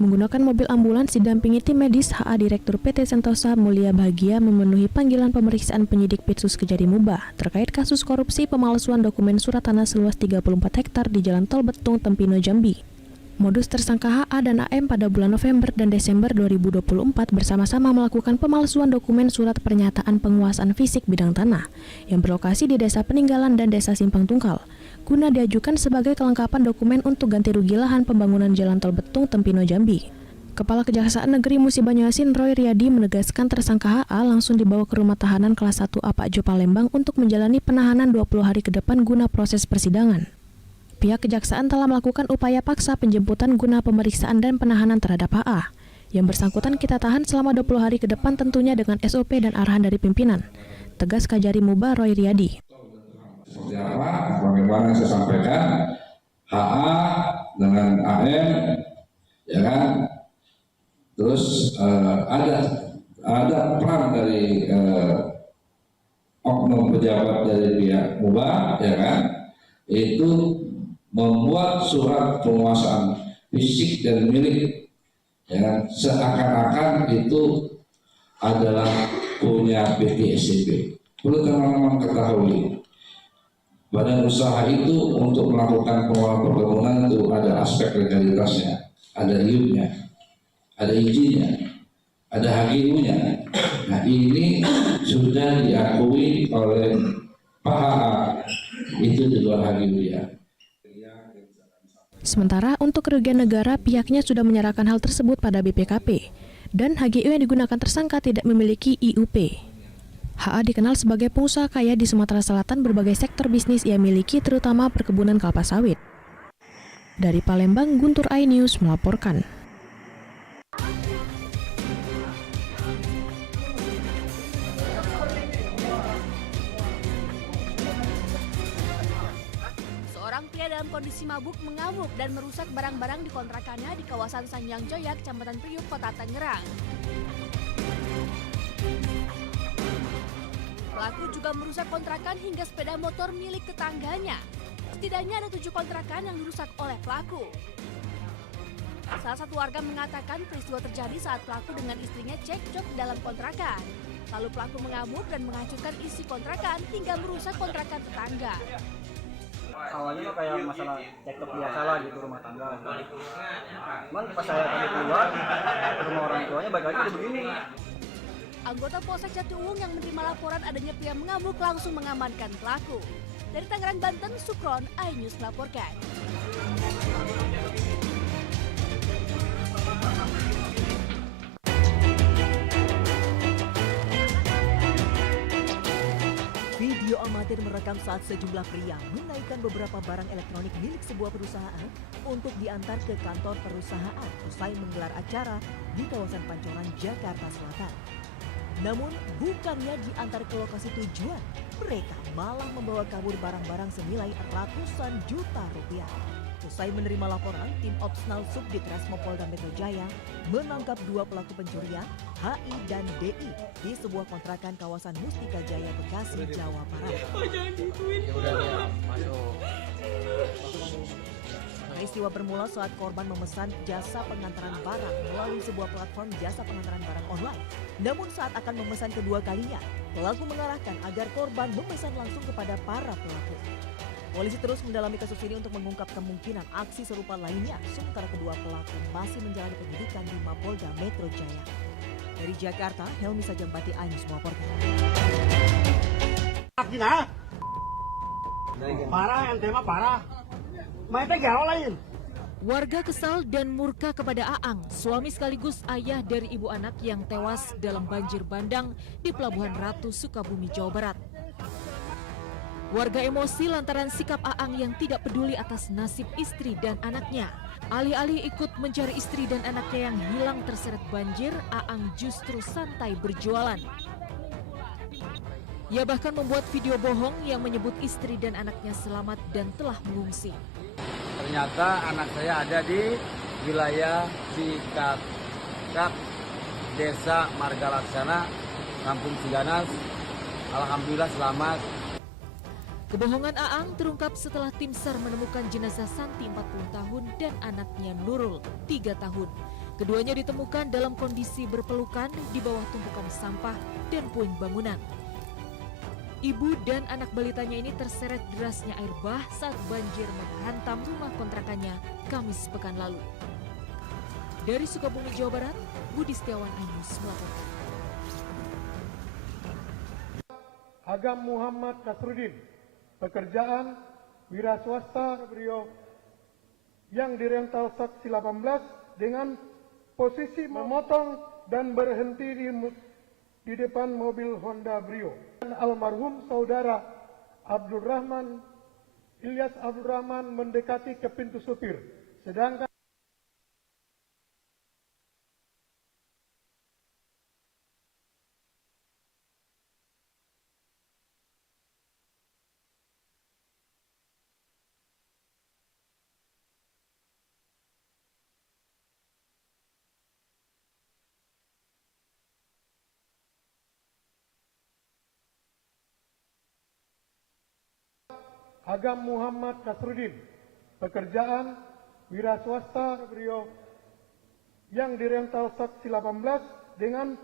Menggunakan mobil ambulans didampingi tim medis, HA Direktur PT Sentosa Mulia Bahagia memenuhi panggilan pemeriksaan penyidik Pitsus Kejari Muba terkait kasus korupsi pemalsuan dokumen surat tanah seluas 34 hektar di Jalan Tol Betung, Tempino, Jambi. Modus tersangka HA dan AM pada bulan November dan Desember 2024 bersama-sama melakukan pemalsuan dokumen surat pernyataan penguasaan fisik bidang tanah yang berlokasi di Desa Peninggalan dan Desa Simpang Tungkal, guna diajukan sebagai kelengkapan dokumen untuk ganti rugi lahan pembangunan Jalan Tol Betung, Tempino, Jambi. Kepala Kejaksaan Negeri Musi Banyuasin Roy Riyadi menegaskan tersangka HA langsung dibawa ke rumah tahanan kelas 1 A Pak Jo Palembang untuk menjalani penahanan 20 hari ke depan guna proses persidangan. Pihak Kejaksaan telah melakukan upaya paksa penjemputan guna pemeriksaan dan penahanan terhadap HA. Yang bersangkutan kita tahan selama 20 hari ke depan tentunya dengan SOP dan arahan dari pimpinan. Tegas Kajari Muba Roy Riyadi. Seperti apa? Bagaimana saya sampaikan, HA dengan AM, ya kan? Terus ada peran dari oknum pejabat dari pihak Muba, ya kan? Itu membuat surat penguasaan fisik dan milik, ya kan? Seakan-akan itu adalah punya PT SCP. Perlu teman-teman ketahui, badan usaha itu untuk melakukan pengelolaan perkebunan itu ada aspek legalitasnya, ada liuknya, ada izinnya, ada HGU-nya. Nah, ini sudah diakui oleh Pak HA, itu di luar HGU ya. Sementara untuk kerugian negara, pihaknya sudah menyerahkan hal tersebut pada BPKP dan HGU yang digunakan tersangka tidak memiliki IUP. HA dikenal sebagai pengusaha kaya di Sumatera Selatan, berbagai sektor bisnis ia miliki terutama perkebunan kelapa sawit. Dari Palembang, Guntur iNews melaporkan. Seorang pria dalam kondisi mabuk mengamuk dan merusak barang-barang di kontrakannya di kawasan Sanyang Jaya, Kecamatan Priuk, Kota Tangerang. Pelaku juga merusak kontrakan hingga sepeda motor milik tetangganya. Setidaknya ada 7 kontrakan yang dirusak oleh pelaku. Salah satu warga mengatakan peristiwa terjadi saat pelaku dengan istrinya cekcok di dalam kontrakan. Lalu pelaku mengamuk dan menghancurkan isi kontrakan hingga merusak kontrakan tetangga. Awalnya mah kayak masalah cekcok biasa lah gitu, rumah tangga. Cuman pas saya tadi keluar ke rumah orang tuanya, balik lagi udah begini. Anggota Polsek Jatiuwung yang menerima laporan adanya pria mengamuk langsung mengamankan pelaku. Dari Tangerang, Banten, Sukron, iNews melaporkan. Video amatir merekam saat sejumlah pria menaikkan beberapa barang elektronik milik sebuah perusahaan untuk diantar ke kantor perusahaan usai menggelar acara di kawasan Pancoran, Jakarta Selatan. Namun bukannya diantar ke lokasi tujuan, mereka malah membawa kabur barang-barang senilai ratusan juta rupiah. Usai menerima laporan, tim Opsnal Subdit Resmo Polda Metro Jaya menangkap 2 pelaku pencurian, HI dan DI, di sebuah kontrakan kawasan Mustika Jaya, Bekasi, Jawa Barat. Peristiwa bermula saat korban memesan jasa pengantaran barang melalui sebuah platform jasa pengantaran barang online. Namun saat akan memesan kedua kalinya, pelaku mengarahkan agar korban memesan langsung kepada para pelaku. Polisi terus mendalami kasus ini untuk mengungkap kemungkinan aksi serupa lainnya, sementara kedua pelaku masih menjalani penyidikan di Mapolda Metro Jaya. Dari Jakarta, Helmi Sajambati, iNews melaporkan. Parah, ente mah parah. Mainnya gaul lain. Warga kesal dan murka kepada Aang, suami sekaligus ayah dari ibu anak yang tewas dalam banjir bandang di Pelabuhan Ratu, Sukabumi, Jawa Barat. Warga emosi lantaran sikap Aang yang tidak peduli atas nasib istri dan anaknya. Alih-alih ikut mencari istri dan anaknya yang hilang terseret banjir, Aang justru santai berjualan. Ia bahkan membuat video bohong yang menyebut istri dan anaknya selamat dan telah mengungsi. Ternyata anak saya ada di wilayah Cikakak, Desa Marga Laksana, Kampung Ciganas. Alhamdulillah selamat. Kebohongan Aang terungkap setelah tim SAR menemukan jenazah Santi 40 tahun dan anaknya Nurul 3 tahun. Keduanya ditemukan dalam kondisi berpelukan di bawah tumpukan sampah dan puing bangunan. Ibu dan anak balitanya ini terseret derasnya air bah saat banjir menghantam rumah kontrakannya Kamis pekan lalu. Dari Sukabumi, Jawa Barat, Budi Setiawan, Ainus melaporkan. Agam Muhammad Nasruddin, pekerjaan wira swasta beliau yang dirental saksi 18 dengan posisi memotong dan berhenti di depan mobil Honda Brio. Dan almarhum saudara Abdul Rahman, Ilyas Abdul Rahman mendekati ke pintu supir, sedangkan Agam Muhammad Nasruddin, pekerjaan wira swasta beliau yang dirental saksi 18 dengan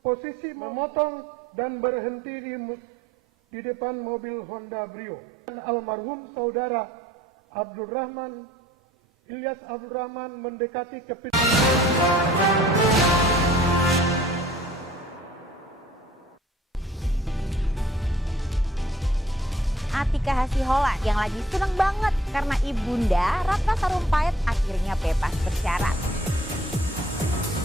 posisi memotong dan berhenti di depan mobil Honda Brio. Dan almarhum saudara Abdul Rahman, Ilyas Abdul Rahman mendekati ke pintu. Atika Hasiholan yang lagi seneng banget karena ibunda Ratna Sarumpait akhirnya bebas bersyarat.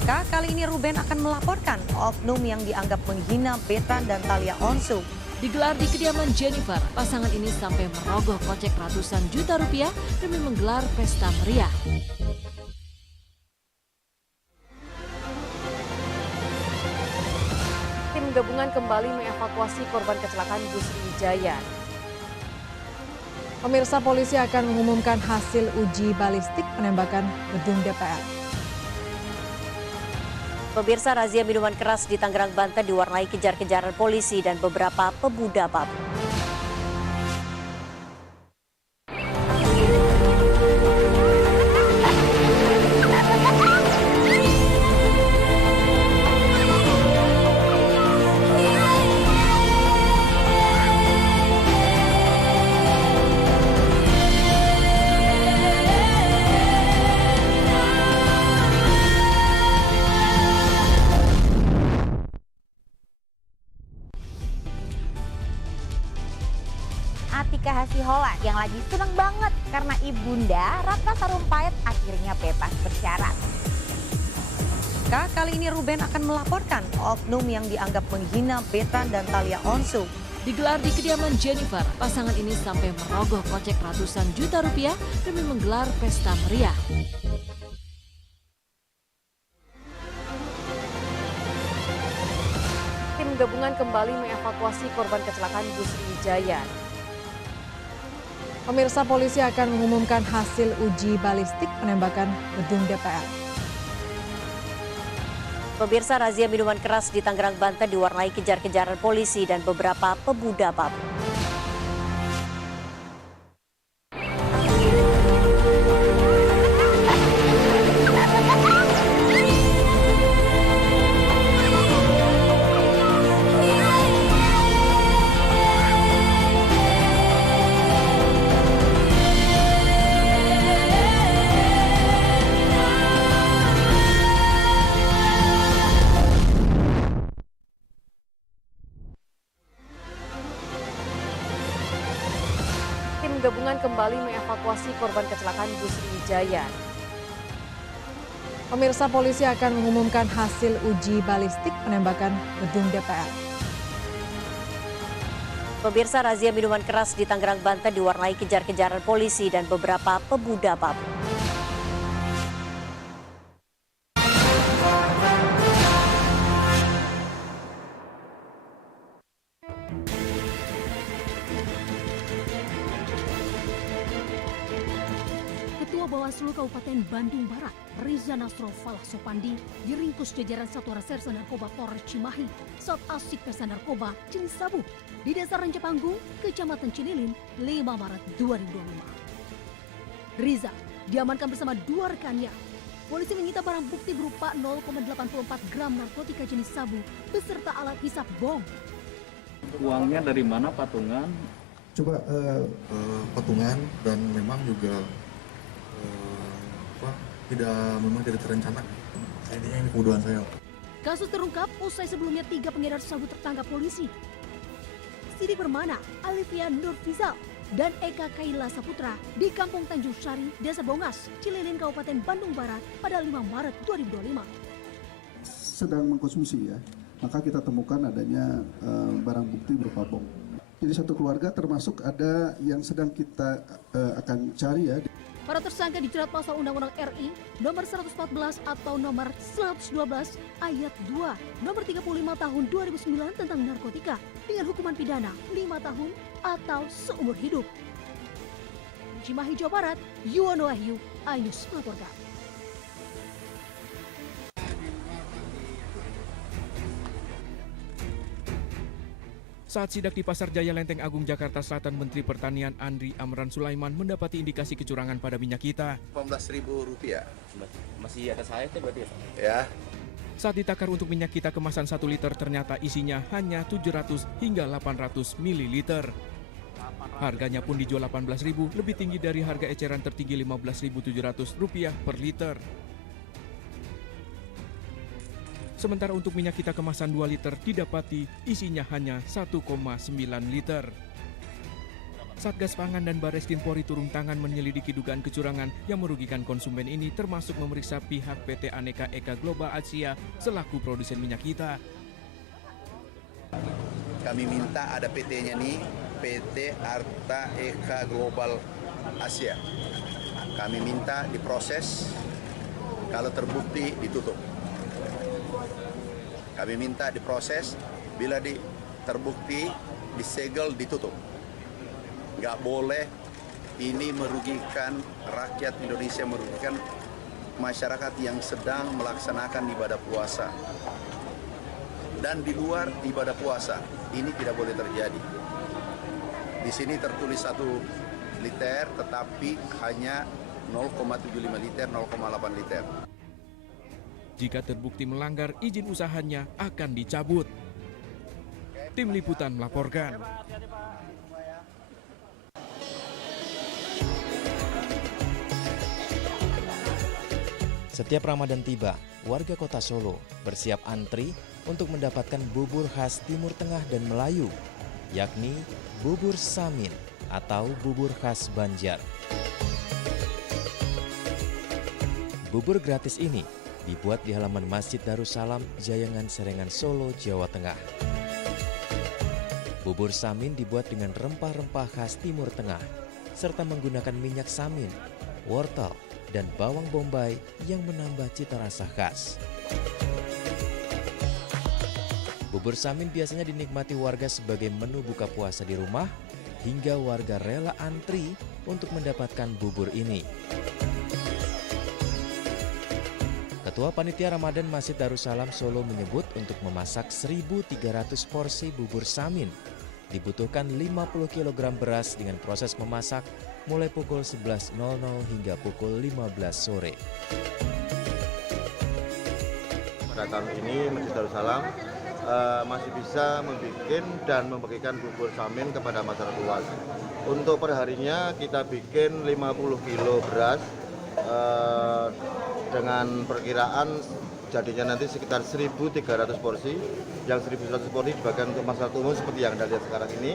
Kali ini Ruben akan melaporkan oknum yang dianggap menghina Betran dan Thalia Onsu. Digelar di kediaman Jennifer, pasangan ini sampai merogoh kocek ratusan juta rupiah demi menggelar pesta meriah. Tim gabungan kembali mengevakuasi korban kecelakaan bus Wijaya. Pemirsa, polisi akan mengumumkan hasil uji balistik penembakan gedung DPR. Pemirsa, razia minuman keras di Tangerang, Banten diwarnai kejar-kejaran polisi dan beberapa pemuda mabuk. Atika Hasiholan yang lagi seneng banget karena ibunda Ratna Sarumpait akhirnya bebas bersyarat. Kali ini Ruben akan melaporkan oknum yang dianggap menghina Betran dan Thalia Onsu. Digelar di kediaman Jennifer, pasangan ini sampai merogoh kocek ratusan juta rupiah demi menggelar pesta meriah. Tim gabungan kembali mengevakuasi korban kecelakaan bus Wijaya. Pemirsa, polisi akan mengumumkan hasil uji balistik penembakan gedung DPR. Pemirsa, razia minuman keras di Tangerang, Banten diwarnai kejar-kejaran polisi dan beberapa pemuda mabuk. Tim gabungan kembali mengevakuasi korban kecelakaan bus Wijaya. Pemirsa, polisi akan mengumumkan hasil uji balistik penembakan gedung DPR. Pemirsa, razia minuman keras di Tangerang, Banten diwarnai kejar-kejaran polisi dan beberapa pemuda mabuk. Ketua Bawaslu Kabupaten Bandung Barat, Riza Nasro Falah Sopandi, diringkus jajaran Satuan Reserse Narkoba Polres Cimahi saat asik pesta narkoba jenis sabu di Desa Ranjapanggung, Kecamatan Cililin, 5 Maret 2025. Riza diamankan bersama 2 rekannya. Polisi menyita barang bukti berupa 0,84 gram narkotika jenis sabu beserta alat hisap bong. Uangnya dari mana patungan? Coba patungan dan memang juga memang tidak terencana. Intinya ini kemudahan saya. Kasus terungkap usai sebelumnya 3 pengedar sabu tertangkap polisi. Sidik Permana, Alivia Nurfizal, dan Eka Kaila Saputra di Kampung Tanjung Sari, Desa Bongas, Cililin, Kabupaten Bandung Barat pada 5 Maret 2025. Sedang mengkonsumsi ya, maka kita temukan adanya barang bukti berupa bom. Jadi satu keluarga termasuk ada yang sedang kita akan cari ya. Para tersangka dijerat pasal Undang-Undang RI nomor 114 atau nomor 112 ayat 2 nomor 35 tahun 2009 tentang narkotika dengan hukuman pidana 5 tahun atau seumur hidup. Cimahi, Jawa Barat, Yuwono Wahyu, iNews melaporkan. Saat sidak di Pasar Jaya Lenteng Agung, Jakarta Selatan, Menteri Pertanian Andri Amran Sulaiman mendapati indikasi kecurangan pada minyak kita. Rp18.000. Masih ada saya berarti ya? Saat ditakar untuk minyak kita kemasan 1 liter ternyata isinya hanya 700 hingga 800 ml. Harganya pun dijual Rp18.000, lebih tinggi dari harga eceran tertinggi Rp15.700 per liter. Sementara untuk minyak kita kemasan 2 liter didapati isinya hanya 1,9 liter. Satgas Pangan dan Bareskrim Polri turun tangan menyelidiki dugaan kecurangan yang merugikan konsumen ini, termasuk memeriksa pihak PT Aneka Eka Global Asia selaku produsen minyak kita. Kami minta ada PT-nya nih, PT Arta Eka Global Asia. Kami minta diproses, kalau terbukti ditutup. Kami minta diproses, bila terbukti disegel ditutup. Nggak boleh ini merugikan rakyat Indonesia, merugikan masyarakat yang sedang melaksanakan ibadah puasa. Dan di luar ibadah puasa, ini tidak boleh terjadi. Di sini tertulis 1 liter, tetapi hanya 0,75 liter, 0,8 liter. Jika terbukti melanggar, izin usahanya akan dicabut. Tim Liputan melaporkan. Setiap Ramadan tiba, warga kota Solo bersiap antri untuk mendapatkan bubur khas Timur Tengah dan Melayu, yakni bubur samin atau bubur khas Banjar. Bubur gratis ini dibuat di halaman Masjid Darussalam, Jayangan Serengan, Solo, Jawa Tengah. Bubur samin dibuat dengan rempah-rempah khas Timur Tengah, serta menggunakan minyak samin, wortel, dan bawang bombay yang menambah cita rasa khas. Bubur samin biasanya dinikmati warga sebagai menu buka puasa di rumah, hingga warga rela antri untuk mendapatkan bubur ini. Ketua Panitia Ramadan Masjid Darussalam Solo menyebut untuk memasak 1.300 porsi bubur samin dibutuhkan 50 kg beras dengan proses memasak mulai pukul 11.00 hingga pukul 15 sore. Pada tahun ini Masjid Darussalam masih bisa membuat dan membagikan bubur samin kepada masyarakat luas. Untuk perharinya kita bikin 50 kilo beras dengan perkiraan jadinya nanti sekitar 1.300 porsi. Yang 1.100 porsi dibagikan untuk masyarakat umum seperti yang Anda lihat sekarang ini,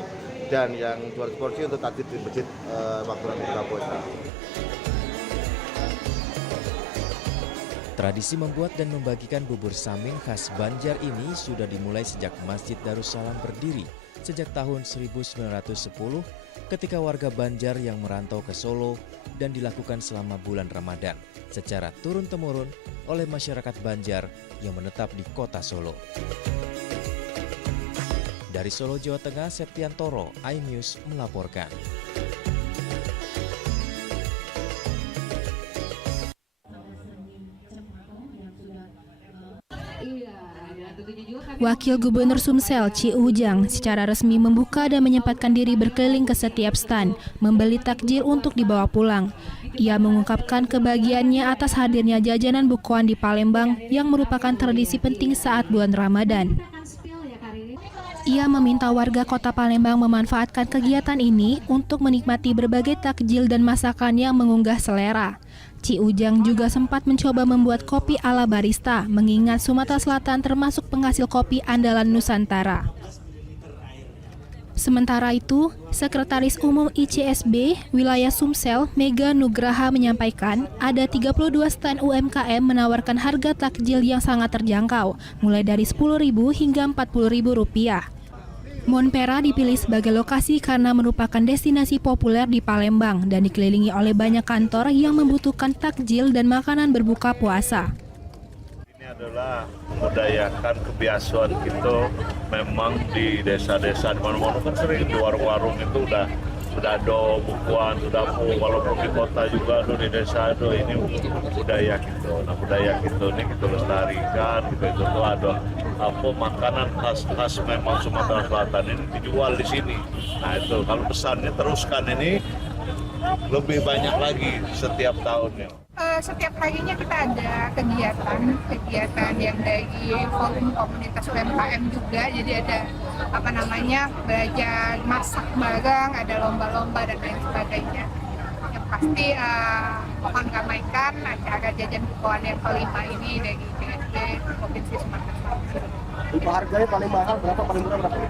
dan yang 200 porsi untuk takjil di masjid waktu nanti buka puasa. Tradisi membuat dan membagikan bubur samin khas Banjar ini sudah dimulai sejak Masjid Darussalam berdiri sejak tahun 1910 ketika warga Banjar yang merantau ke Solo, dan dilakukan selama bulan Ramadan secara turun-temurun oleh masyarakat Banjar yang menetap di kota Solo. Dari Solo, Jawa Tengah, Septiantoro, iNews melaporkan. Wakil Gubernur Sumsel, Ci Ujang, secara resmi membuka dan menyempatkan diri berkeliling ke setiap stan, membeli takjil untuk dibawa pulang. Ia mengungkapkan kebahagiaannya atas hadirnya jajanan bukuan di Palembang yang merupakan tradisi penting saat bulan Ramadan. Ia meminta warga kota Palembang memanfaatkan kegiatan ini untuk menikmati berbagai takjil dan masakan yang mengunggah selera. Ci Ujang juga sempat mencoba membuat kopi ala barista, mengingat Sumatera Selatan termasuk penghasil kopi andalan Nusantara. Sementara itu, Sekretaris Umum ICSB Wilayah Sumsel, Mega Nugraha menyampaikan ada 32 stand UMKM menawarkan harga takjil yang sangat terjangkau, mulai dari Rp10.000 hingga Rp40.000. Monpera dipilih sebagai lokasi karena merupakan destinasi populer di Palembang dan dikelilingi oleh banyak kantor yang membutuhkan takjil dan makanan berbuka puasa. Adalah membudayakan kebiasaan kita. Memang di desa-desa di mana-mana kan sering di warung-warung itu udah ada bukuan, sudah walaupun di kota juga ada, di desa ada, ini budaya kita. Nah, budaya kita ini kita lestarikan, itu ada apa makanan khas memang Sumatera Selatan ini dijual di sini. Nah itu kalau pesannya teruskan ini lebih banyak lagi setiap tahunnya. Setiap harinya kita ada kegiatan yang dari forum komunitas UMKM juga, jadi ada belajar masak bareng, ada lomba-lomba dan lain sebagainya. Yang pasti mohon ramaikan acara jajan bukuan yang kelima ini dari DSB Provinsi Sumatera Selatan. Untuk harganya paling mahal berapa, paling murah berapa?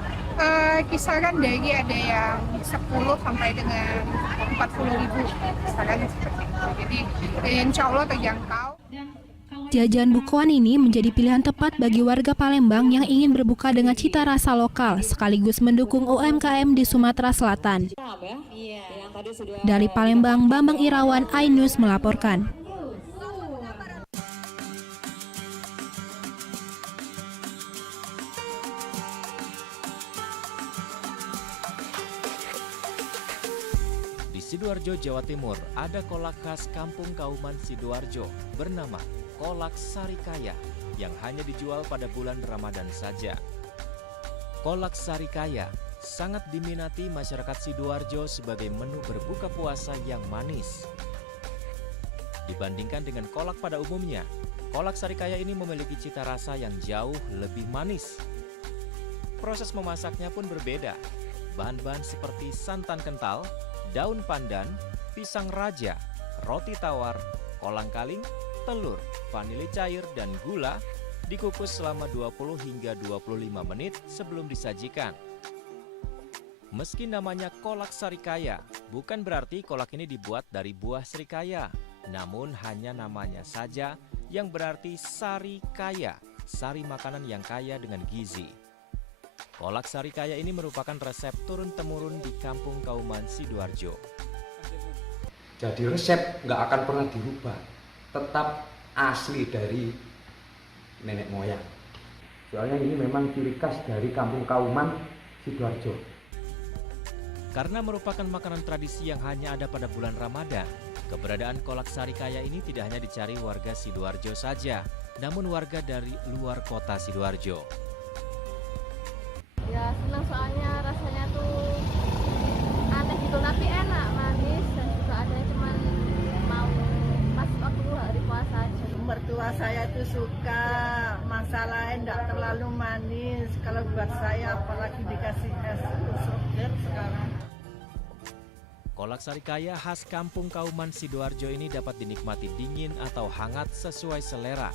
Kisaran dari ada yang 10 sampai dengan 40.000, kisarannya seperti itu. Jadi insya Allah terjangkau. Jajan bukuan ini menjadi pilihan tepat bagi warga Palembang yang ingin berbuka dengan cita rasa lokal sekaligus mendukung UMKM di Sumatera Selatan. Dari Palembang, Bambang Irawan, iNews melaporkan. Di Sidoarjo, Jawa Timur, ada kolak khas Kampung Kauman Sidoarjo bernama Kolak Sarikaya yang hanya dijual pada bulan Ramadan saja. Kolak Sarikaya sangat diminati masyarakat Sidoarjo sebagai menu berbuka puasa yang manis. Dibandingkan dengan kolak pada umumnya, kolak Sarikaya ini memiliki cita rasa yang jauh lebih manis. Proses memasaknya pun berbeda. Bahan-bahan seperti santan kental, daun pandan, pisang raja, roti tawar, kolang-kaling, telur, vanili cair, dan gula dikukus selama 20 hingga 25 menit sebelum disajikan. Meski namanya kolak sarikaya, bukan berarti kolak ini dibuat dari buah serikaya, namun hanya namanya saja yang berarti sari kaya, sari makanan yang kaya dengan gizi. Kolak sarikaya ini merupakan resep turun-temurun di Kampung Kauman Sidoarjo. Jadi resep nggak akan pernah dirubah, tetap asli dari nenek moyang. Soalnya ini memang ciri khas dari Kampung Kauman Sidoarjo. Karena merupakan makanan tradisi yang hanya ada pada bulan Ramadan, keberadaan kolak sarikaya ini tidak hanya dicari warga Sidoarjo saja, namun warga dari luar kota Sidoarjo. Ya senang soalnya rasanya tuh aneh gitu, tapi enak, manis, dan juga ada cuman mau pas waktu hari puasa aja. Mertua saya itu suka, masalahnya enggak terlalu manis. Kalau buat saya apalagi dikasih es seger sekarang. Kolak sarikaya khas Kampung Kauman Sidoarjo ini dapat dinikmati dingin atau hangat sesuai selera.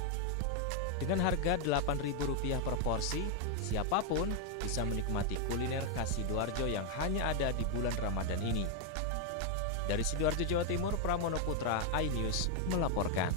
Dengan harga Rp8.000 per porsi, siapapun bisa menikmati kuliner khas Sidoarjo yang hanya ada di bulan Ramadan ini. Dari Sidoarjo, Jawa Timur, Pramono Putra, iNews melaporkan.